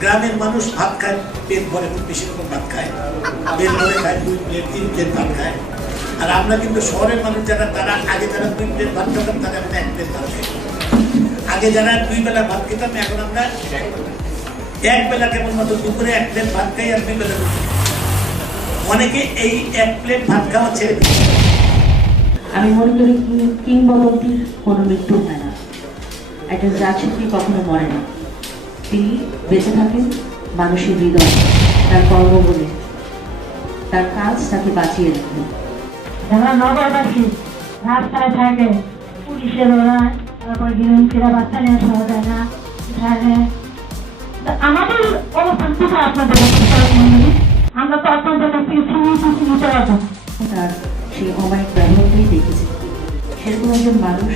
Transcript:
গ্রামের মানুষ ভাত খায় পেট ভরে, খুব বেশি রকম ভাত খায়, পেট ভরে খায়, 2 প্লেট 3 প্লেট ভাত খায়। আর আমরা কিন্তু শহরের মানুষ যারা, তারা আগে যারা 2 প্লেট ভাত খেতাম, তারা আমরা 1 প্লেট ভাত খাই। আগে যারা 2 বেলা ভাত খেতাম, এখন আমরা 1 বেলা, কেবলমাত্র দুপুরে 1 প্লেট ভাত খাই আর 2 বেলা। অনেকে এই 1 প্লেট ভাত খাওয়া ছেড়ে দিচ্ছে। আমি মনে করি কিংবদন্তির কোনো মৃত্যু হয় না, একটা জাতি কখনো মরে না। তিনি বেঁচে থাকেন মানুষের হৃদয়, তার কর্ম বলে, তার কাজ তাকে বাঁচিয়ে রাখে। যারা নগরবাসী রাস্তায় থাকে, পুলিশের ওরা, তারপর গৃহস্থীরা বাচ্চা নিয়ে শোয়া যায় না, আমাদের অবস্থান কোথায় আপনাদের মন্দির? আমরা তো আপনাদের কাছ থেকে নিতে পারবো। তার সেই অমায়িক ব্যবহারটাই দেখেছি, সেরকম একজন মানুষ